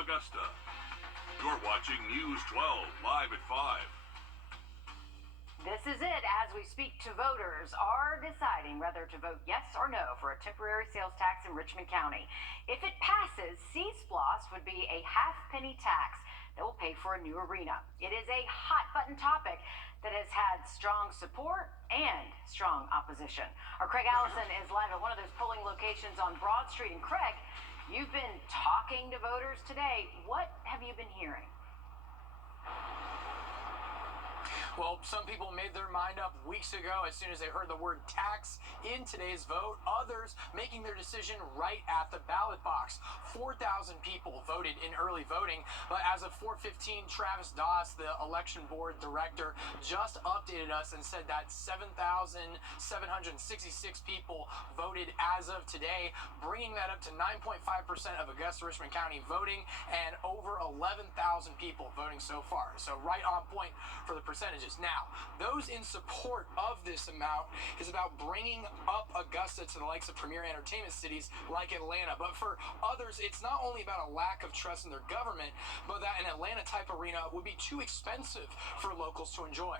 Augusta. You're watching News 12 live at 5. This is it. As we speak to voters are deciding whether to vote yes or no for a temporary sales tax in Richmond County. If it passes, C-SPLOST would be a half-penny tax that will pay for a new arena. It is a hot-button topic that has had strong support and strong opposition. Our Craig Allison is live at one of those polling locations on Broad Street. And Craig, you've been talking to voters today. What have you been hearing? Well, some people made their mind up weeks ago as soon as they heard the word tax in today's vote. Others making their decision right at the ballot box. 4,000 people voted in early voting, but as of 4:15, Travis Doss, the election board director, just updated us and said that 7,766 people voted as of today, bringing that up to 9.5% of Augusta-Richmond County voting and over 11,000 people voting so far. So right on point for the percentages. Now, those in support of this amount is about bringing up Augusta to the likes of premier entertainment cities like Atlanta. But for others, it's not only about a lack of trust in their government, but that an Atlanta-type arena would be too expensive for locals to enjoy.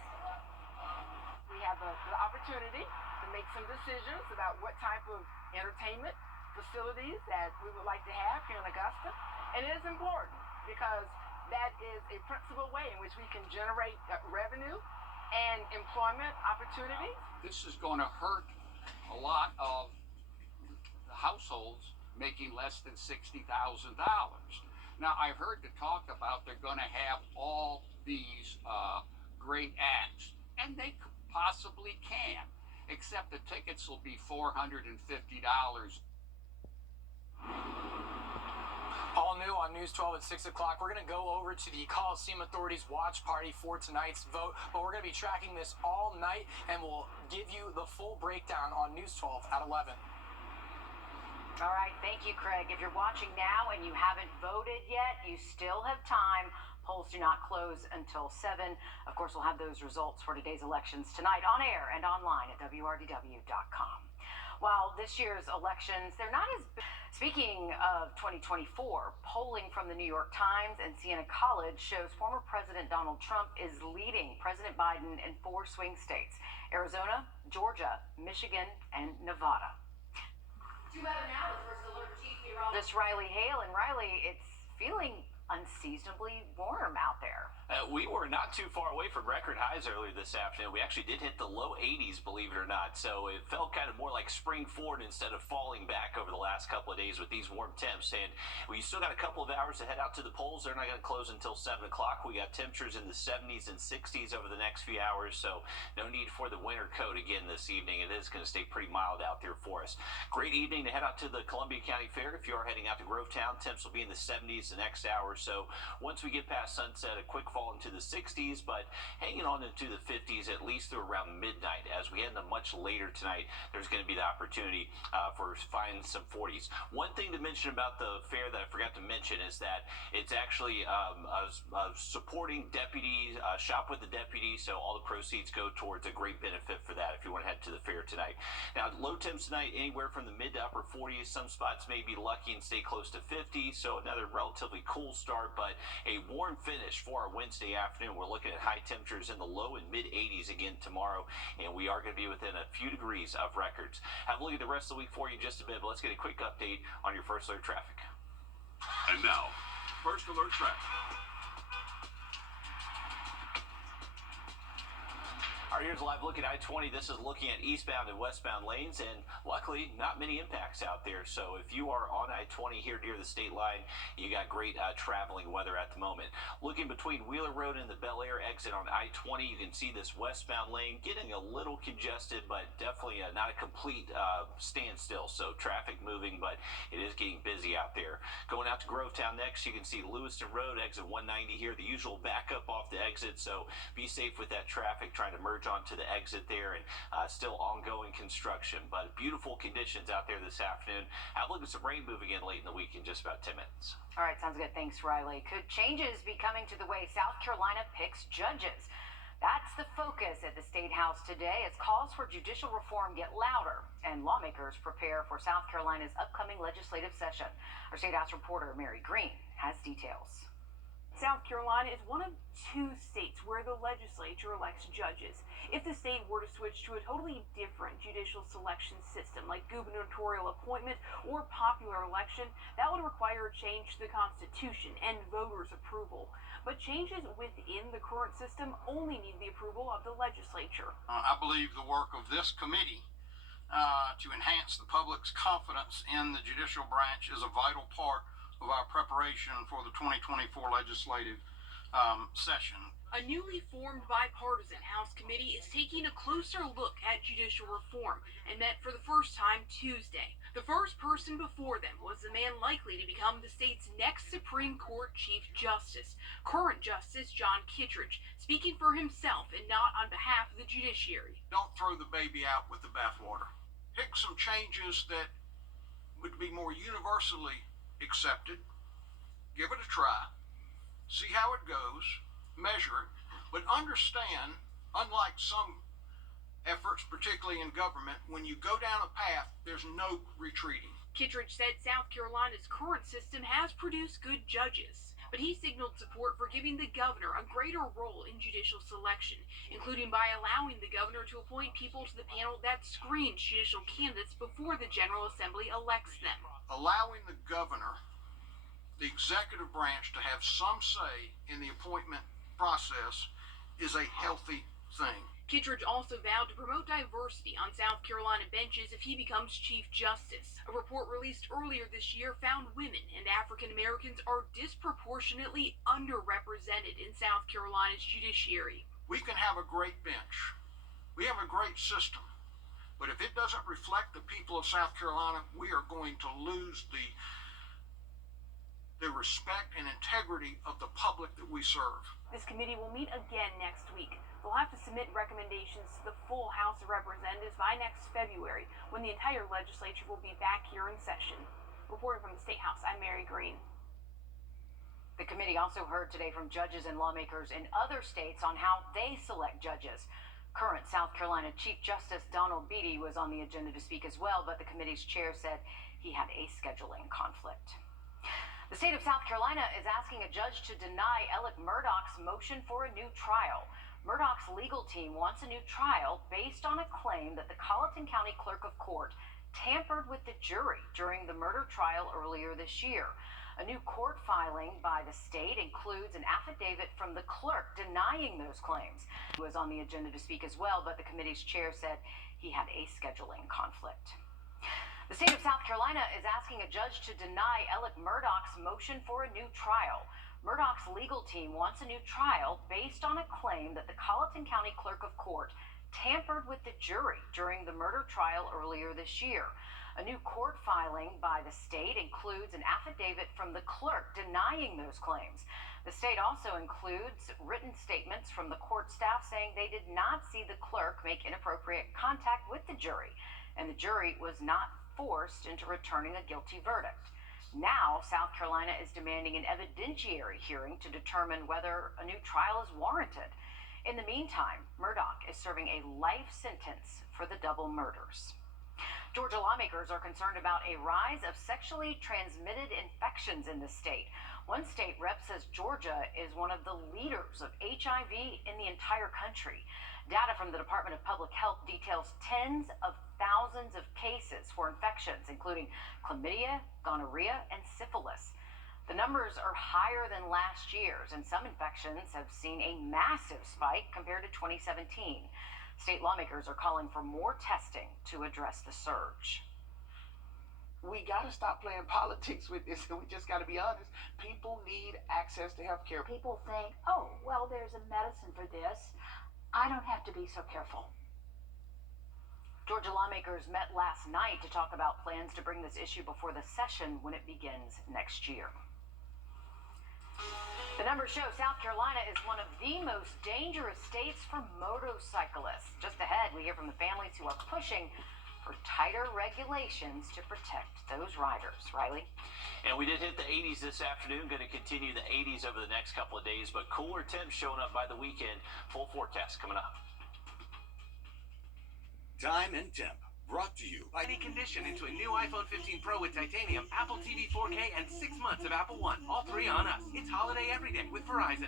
We have the opportunity to make some decisions about what type of entertainment facilities that we would like to have here in Augusta. And it is important because that is a principal way in which we can generate revenue and employment opportunities. This is going to hurt a lot of households making less than $60,000. Now, I heard the talk about they're going to have all these great acts, and they possibly can, except the tickets will be $450. All new on News 12 at 6 o'clock. We're going to go over to the Coliseum Authority's watch party for tonight's vote, but we're going to be tracking this all night, and we'll give you the full breakdown on News 12 at 11. All right, thank you, Craig. If you're watching now and you haven't voted yet, you still have time. Polls do not close until 7. Of course, we'll have those results for today's elections tonight on air and online at wrdw.com. While this year's elections, they're not as... Speaking of 2024, polling from the New York Times and Siena College shows former President Donald Trump is leading President Biden in 4 swing states: Arizona, Georgia, Michigan, and Nevada. To weather now with First Alert Chief Meteorologist Riley Hale. And Riley, it's feeling unseasonably warm out there. We were not too far away from record highs earlier this afternoon. We actually did hit the low 80s, believe it or not. So it felt kind of more like spring forward instead of falling back over the last couple of days with these warm temps. And we still got a couple of hours to head out to the polls. They're not going to close until 7 o'clock. We got temperatures in the 70s and 60s over the next few hours. So no need for the winter coat again this evening. It is going to stay pretty mild out there for us. Great evening to head out to the Columbia County Fair. If you are heading out to Grovetown, temps will be in the 70s the next hour. So once we get past sunset, a quick fall into the 60s, but hanging on into the 50s at least through around midnight. As we head into much later tonight, there's going to be the opportunity for finding some 40s. One thing to mention about the fair that I forgot to mention is that it's actually a supporting deputy, shop with the deputy, so all the proceeds go towards a great benefit for that if you want to head to the fair tonight. Now, low temps tonight, anywhere from the mid to upper 40s. Some spots may be lucky and stay close to 50, so another relatively cool start, but a warm finish for our Wednesday afternoon. We're looking at high temperatures in the low and mid 80s again tomorrow, and we are going to be within a few degrees of records. Have a look at the rest of the week for you in just a bit, but let's get a quick update on your First Alert traffic. And now, First Alert traffic. All right, here's a live look at I-20. This is looking at eastbound and westbound lanes, and luckily, not many impacts out there. So if you are on I-20 here near the state line, you got great traveling weather at the moment. Looking between Wheeler Road and the Bel Air exit on I-20, you can see this westbound lane getting a little congested, but definitely not a complete standstill. So traffic moving, but it is getting busy out there. Going out to Grovetown next, you can see Lewiston Road, exit 190 here, the usual backup off the exit. So be safe with that traffic trying to merge onto the exit there, and still ongoing construction, but beautiful conditions out there this afternoon. Have a look at some rain moving in late in the week in just about 10 minutes. All right, sounds good. Thanks, Riley. Could changes be coming to the way South Carolina picks judges? That's the focus at the State House today as calls for judicial reform get louder and lawmakers prepare for South Carolina's upcoming legislative session. Our State House reporter Mary Green has details. South Carolina is one of 2 states where the legislature elects judges. If the state were to switch to a totally different judicial selection system, like gubernatorial appointment or popular election, that would require a change to the Constitution and voters' approval. But changes within the current system only need the approval of the legislature. I believe the work of this committee to enhance the public's confidence in the judicial branch is a vital part of our preparation for the 2024 legislative session. A newly formed bipartisan House committee is taking a closer look at judicial reform and met for the first time Tuesday. The first person before them was the man likely to become the state's next Supreme Court Chief Justice, current Justice John Kittredge, speaking for himself and not on behalf of the judiciary. Don't throw the baby out with the bathwater. Pick some changes that would be more universally accepted, give it a try, see how it goes, measure it, but understand, unlike some efforts, particularly in government, when you go down a path, there's no retreating. Kittredge said South Carolina's current system has produced good judges, but he signaled support for giving the governor a greater role in judicial selection, including by allowing the governor to appoint people to the panel that screens judicial candidates before the General Assembly elects them. Allowing the governor, the executive branch, to have some say in the appointment process is a healthy thing. Kittredge also vowed to promote diversity on South Carolina benches if he becomes Chief Justice. A report released earlier this year found women and African Americans are disproportionately underrepresented in South Carolina's judiciary. We can have a great bench. We have a great system. But if it doesn't reflect the people of South Carolina, we are going to lose the respect and integrity of the public that we serve. This committee will meet again next week. They'll have to submit recommendations to the full House of Representatives by next February, when the entire legislature will be back here in session. Reporting from the State House, I'm Mary Green. The committee also heard today from judges and lawmakers in other states on how they select judges. Current South Carolina Chief Justice Donald Beatty was on the agenda to speak as well, but the committee's chair said he had a scheduling conflict. The state of South Carolina is asking a judge to deny Alec Murdaugh's motion for a new trial. Murdaugh's legal team wants a new trial based on a claim that the Colleton County Clerk of Court tampered with the jury during the murder trial earlier this year. A new court filing by the state includes an affidavit from the clerk denying those claims. He was on the agenda to speak as well, but the committee's chair said he had a scheduling conflict. The state of South Carolina is asking a judge to deny Alec Murdaugh's motion for a new trial. Murdaugh's legal team wants a new trial based on a claim that the Colleton County Clerk of Court tampered with the jury during the murder trial earlier this year. A new court filing by the state includes an affidavit from the clerk denying those claims. The state also includes written statements from the court staff saying they did not see the clerk make inappropriate contact with the jury, and the jury was not forced into returning a guilty verdict. Now, South Carolina is demanding an evidentiary hearing to determine whether a new trial is warranted. In the meantime, Murdaugh is serving a life sentence for the double murders. Georgia lawmakers are concerned about a rise of sexually transmitted infections in the state. One state rep says Georgia is one of the leaders of HIV in the entire country. Data from the Department of Public Health details tens of thousands of cases for infections, including chlamydia, gonorrhea, and syphilis. The numbers are higher than last year's, and some infections have seen a massive spike compared to 2017. State lawmakers are calling for more testing to address the surge. We got to stop playing politics with this, and we just got to be honest. People need access to health care. People think, oh, well, there's a medicine for this. I don't have to be so careful. Georgia lawmakers met last night to talk about plans to bring this issue before the session when it begins next year. The numbers show South Carolina is one of the most dangerous states for motorcyclists. Just ahead, we hear from the families who are pushing for tighter regulations to protect those riders. Riley? And we did hit the 80s this afternoon, going to continue the 80s over the next couple of days, but cooler temps showing up by the weekend. Full forecast coming up. Time and temp Brought to you by any condition into a new iPhone 15 Pro with titanium, Apple TV 4K, and 6 months of Apple One. All three on us. It's holiday every day with Verizon.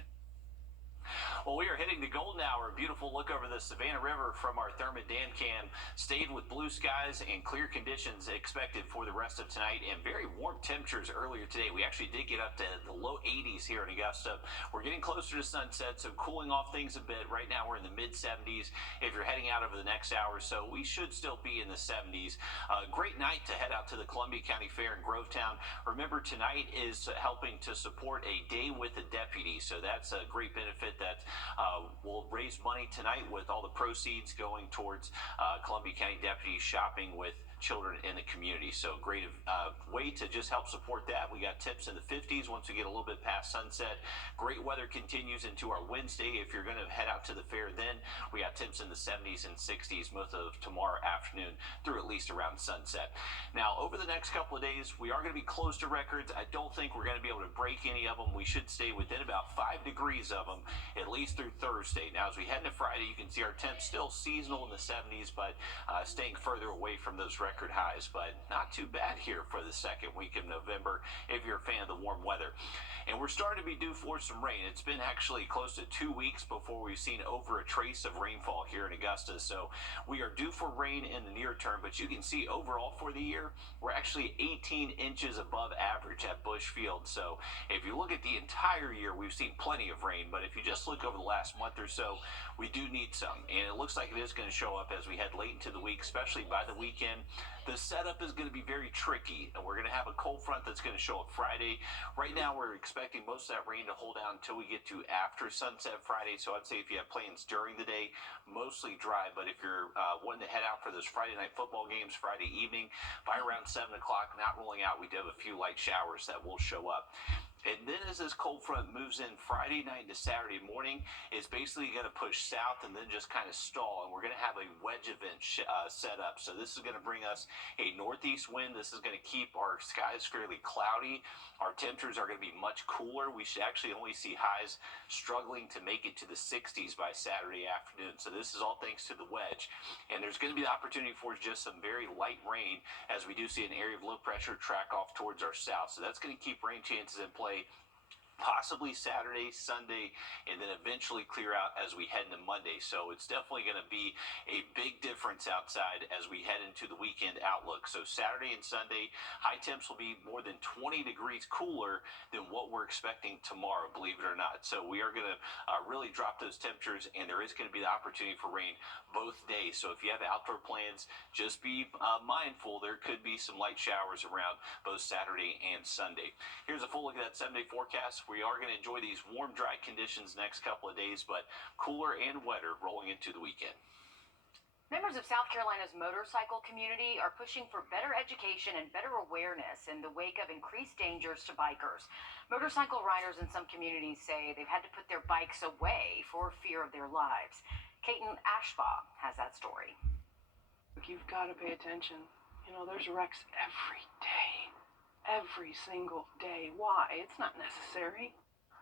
Well, we are hitting the golden hour. Beautiful look over the Savannah River from our Thermal Dan cam. Stayed with blue skies and clear conditions expected for the rest of tonight, and very warm temperatures earlier today. We actually did get up to the low 80s here in Augusta. We're getting closer to sunset, so cooling off things a bit. Right now we're in the mid 70s. If you're heading out over the next hour or so, we should still be in the 70s. Great night to head out to the Columbia County Fair in Grovetown. Remember, tonight is helping to support a day with a deputy, so that's a great benefit that we'll raise money tonight with all the proceeds going towards Columbia County deputies shopping with children in the community. So great way to just help support that. We got temps in the 50s once we get a little bit past sunset. Great weather continues into our Wednesday. If you're going to head out to the fair, then we got temps in the 70s and 60s most of tomorrow afternoon through at least around sunset. Now, over the next couple of days, we are going to be close to records. I don't think we're going to be able to break any of them. We should stay within about 5 degrees of them at least through Thursday. Now, as we head into Friday, you can see our temps still seasonal in the 70s, but staying further away from those record highs, but not too bad here for the second week of November if you're a fan of the warm weather. And we're starting to be due for some rain. It's been actually close to 2 weeks before we've seen over a trace of rainfall here in Augusta, so we are due for rain in the near term, but you can see overall for the year, we're actually 18 inches above average at Bush Field. So if you look at the entire year, we've seen plenty of rain, but if you just look over the last month or so, we do need some, and it looks like it is going to show up as we head late into the week, especially by the weekend. The setup is going to be very tricky, and we're going to have a cold front that's going to show up Friday. Right now, we're expecting most of that rain to hold down until we get to after sunset Friday, so I'd say if you have plans during the day, mostly dry, but if you're wanting to head out for those Friday night football games Friday evening, by around 7 o'clock, not ruling out we do have a few light showers that will show up. And then as this cold front moves in Friday night to Saturday morning, it's basically going to push south and then just kind of stall. And we're going to have a wedge event set up. So this is going to bring us a northeast wind. This is going to keep our skies fairly cloudy. Our temperatures are going to be much cooler. We should actually only see highs struggling to make it to the 60s by Saturday afternoon. So this is all thanks to the wedge. And there's going to be the opportunity for just some very light rain as we do see an area of low pressure track off towards our south. So that's going to keep rain chances in play possibly Saturday, Sunday, and then eventually clear out as we head into Monday. So it's definitely going to be a big difference outside as we head into the weekend outlook. So Saturday and Sunday, high temps will be more than 20 degrees cooler than what we're expecting tomorrow, believe it or not. So we are going to really drop those temperatures, and there is going to be the opportunity for rain both days. So if you have outdoor plans, just be mindful. There could be some light showers around both Saturday and Sunday. Here's a full look at that 7-day forecast. We are going to enjoy these warm, dry conditions next couple of days, but cooler and wetter rolling into the weekend. Members of South Carolina's motorcycle community are pushing for better education and better awareness in the wake of increased dangers to bikers. Motorcycle riders in some communities say they've had to put their bikes away for fear of their lives. Kaiten Ashbaugh has that story. You've got to pay attention. You know, there's wrecks every day. Every single day. Why? It's not necessary.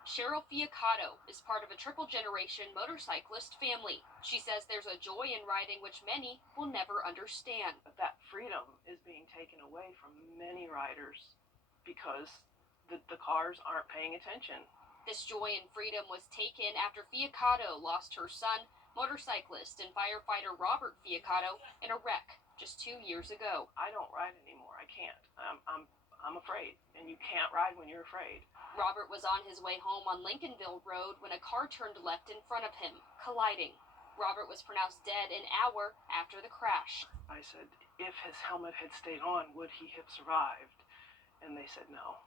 Cheryl Fiacato is part of a triple-generation motorcyclist family. She says there's a joy in riding which many will never understand. But that freedom is being taken away from many riders because the cars aren't paying attention. This joy and freedom was taken after Fiacato lost her son, motorcyclist and firefighter Robert Fiacato, in a wreck just 2 years ago. I don't ride anymore. I can't. I'm afraid, and you can't ride when you're afraid. Robert was on his way home on Lincolnville Road when a car turned left in front of him, colliding. Robert was pronounced dead an hour after the crash. I said, if his helmet had stayed on, would he have survived? And they said no.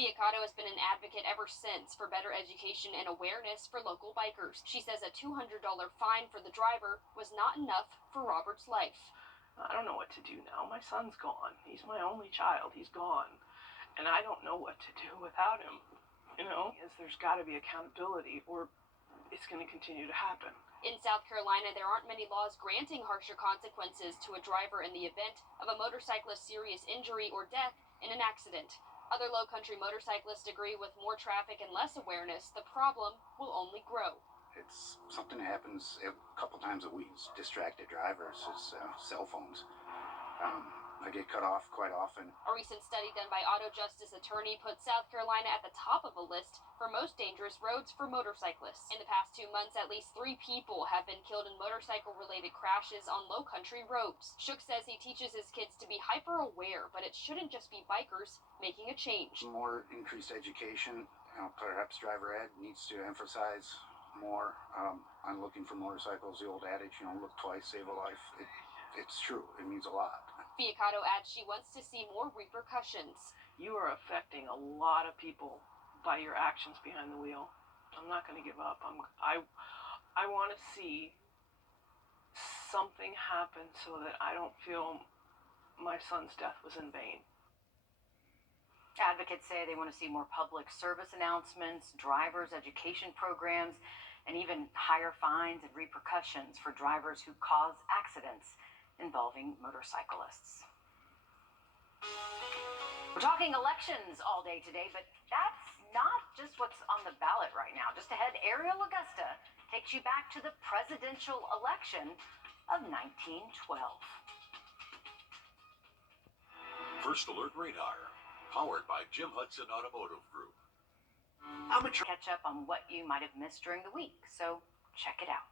Fiacato has been an advocate ever since for better education and awareness for local bikers. She says a $200 fine for the driver was not enough for Robert's life. I don't know what to do now. My son's gone. He's my only child. He's gone. And I don't know what to do without him. You know, there's got to be accountability or it's going to continue to happen. In South Carolina, there aren't many laws granting harsher consequences to a driver in the event of a motorcyclist's serious injury or death in an accident. Other low-country motorcyclists agree with more traffic and less awareness, the problem will only grow. It's something that happens a couple times a week. It's distracted drivers, it's cell phones. I get cut off quite often. A recent study done by Auto Justice Attorney put South Carolina at the top of a list for most dangerous roads for motorcyclists. In the past 2 months, at least 3 people have been killed in motorcycle-related crashes on low-country roads. Shook says he teaches his kids to be hyper-aware, but it shouldn't just be bikers making a change. More increased education. Perhaps driver ed needs to emphasize more on looking for motorcycles. The old adage, look twice, save a life. It's true. It means a lot. Fiacato adds she wants to see more repercussions. You are affecting a lot of people by your actions behind the wheel. I'm not going to give up. I want to see something happen so that I don't feel my son's death was in vain. Advocates say they want to see more public service announcements, drivers' education programs, and even higher fines and repercussions for drivers who cause accidents involving motorcyclists. We're talking elections all day today, but that's not just what's on the ballot right now. Just ahead, Ariel Augusta takes you back to the presidential election of 1912. First Alert Radar, powered by Jim Hudson Automotive Group. Catch up on what you might have missed during the week, so check it out.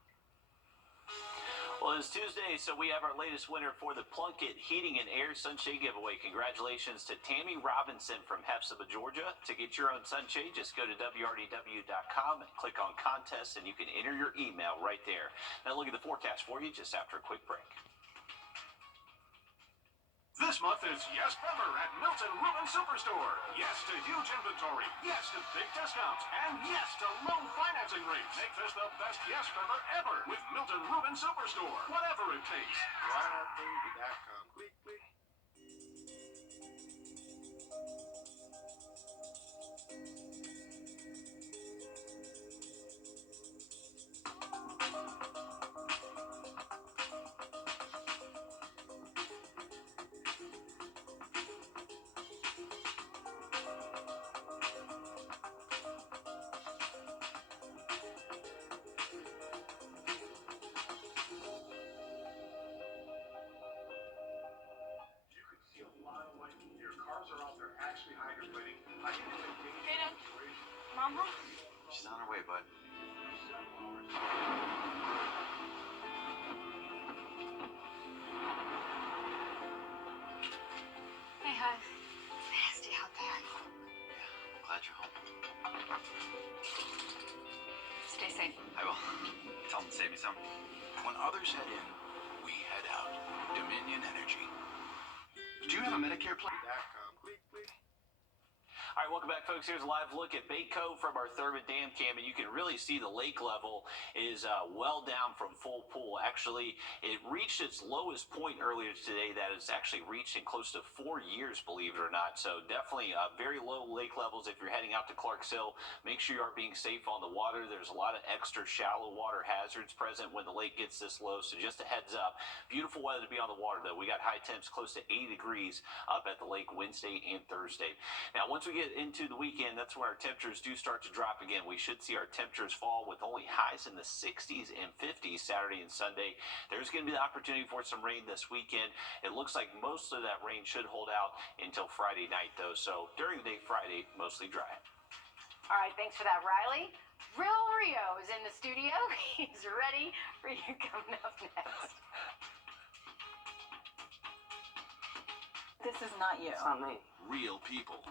Well, it's Tuesday, so we have our latest winner for the Plunkett Heating and Air Sunshade Giveaway. Congratulations to Tammy Robinson from Hephzibah, Georgia. To get your own sunshade, just go to WRDW.com and click on contests, and you can enter your email right there. Now look at the forecast for you just after a quick break. This month is Yes Better at Milton Rubin Superstore. Yes to huge inventory. Yes to big discounts. And yes to low financing rates. Make this the best Yes Better ever with Milton Rubin Superstore. Whatever it takes. Wrdw.com. Click, click. Mom home? She's on her way, bud. Hey, hon. It's nasty out there. Yeah, I'm glad you're home. Stay safe. I will. Tell them to save me some. When others head in, we head out. Dominion Energy. Do you have a Medicare plan? Click, click. All right, welcome back, folks. Here's a live look at Bait Cove from our Thurman Dam cam, and you can really see the lake level is well down from full pool. Actually, it reached its lowest point earlier today that it's actually reached in close to 4 years, believe it or not. So definitely very low lake levels. If you're heading out to Clarks Hill, make sure you are being safe on the water. There's a lot of extra shallow water hazards present when the lake gets this low, so just a heads up. Beautiful weather to be on the water, though. We got high temps close to 80 degrees up at the lake Wednesday and Thursday. Now, once we get into the weekend, that's when our temperatures do start to drop again. We should see our temperatures fall with only highs in the 60s and 50s Saturday and Sunday. There's going to be the opportunity for some rain this weekend. It looks like most of that rain should hold out until Friday night, though. So during the day Friday, mostly dry. All right, thanks for that, Riley. Real Rio is in the studio. He's ready for you coming up next. This is not you. It's not me. Real people,